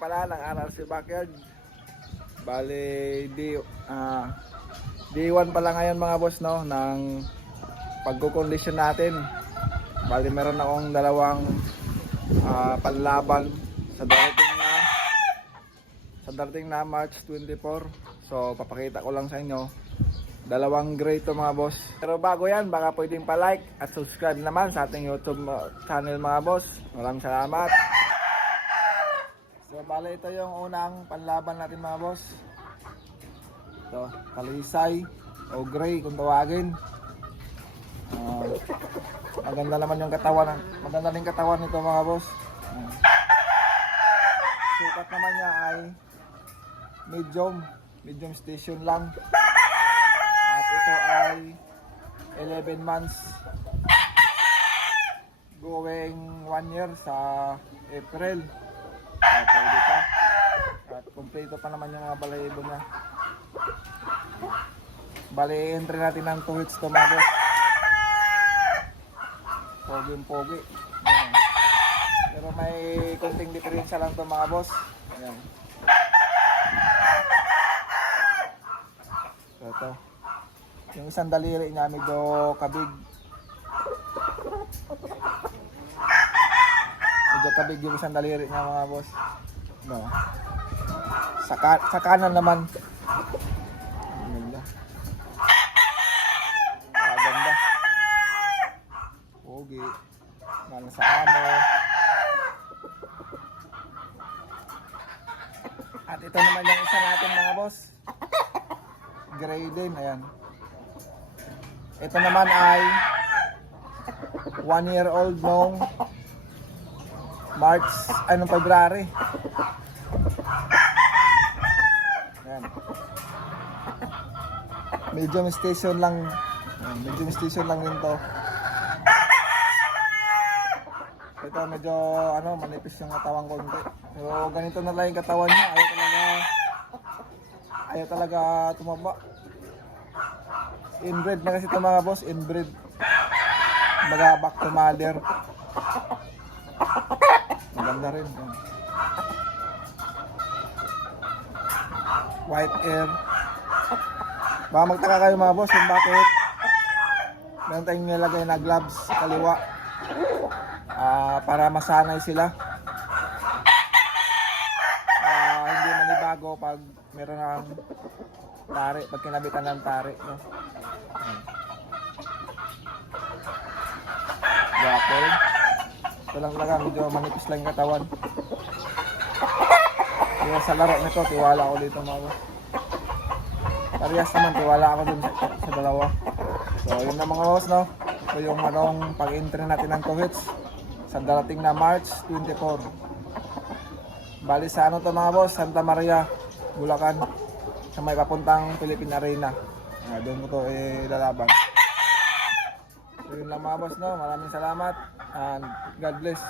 pala ng RRC Backyard. Bali, di, ah, day 1 pala ngayon mga boss no, ng pagkukondisyon natin. Bali, meron akong dalawang ah, panlaban sa darating na sa darating na March 24. So, papakita ko lang sa inyo. Dalawang grade to mga boss. Pero bago yan, baka pwedeng pa-like at subscribe naman sa ating YouTube uh, channel mga boss. Maraming salamat. Bale ito yung unang panlaban natin mga boss. Ito, talisay o gray kung tawagin. Ah, maganda naman yung katawan. Maganda din katawan nito mga boss. Ah. Sukat naman niya ay medium. Medium station lang. At ito ay 11 months going 1 year sa April. At pwede pa. At kompleto pa naman yung mga balayibo niya. Bali, entry natin ng 2 hits to mga. Pogi yung pogi. Pero may konting diferensya lang to mga boss. Ayan. So, ito. Yung isang daliri niya medyo kabig. Medyo kabig yung isang daliri niya mga boss. No. Sa, ka- sa kanan naman. Ang Ganda. Ah, ganda. Pogi. Mana sa amo. At ito naman yung isa natin mga boss. Gray din, ayan. Ito naman ay one year old nung March, anong February. Ayan. Medium station lang. Medium station lang din to. Ito medyo ano, manipis yung katawan ko konti. Pero ganito na lang yung katawan niya. Ayaw talaga ayaw talaga tumaba. Inbred na kasi ito mga boss, inbred. Baga back to mother. Maganda rin. Yan. White air. Baka magtaka kayo mga boss kung bakit meron tayong nilagay na gloves sa kaliwa. Ah, para masanay sila. Ah, hindi manibago pag meron ng tari, pag kinabitan ng tari. No? Ayan. Gapol. Ito lang talaga, medyo manipis lang katawan. Kaya sa laro nito, tiwala ako dito mga boss. Parehas naman, tiwala ako dun sa, sa dalawa. So, yun na mga boss, no? Ito yung anong pag-entry natin ng Kuwait sa darating na March 24. Bali sa ano to mga boss, Santa Maria, Bulacan. Sa may papuntang Philippine Arena. Ah, doon ko to eh, lalaban. So yun lang mga boss, no? Maraming salamat and God bless.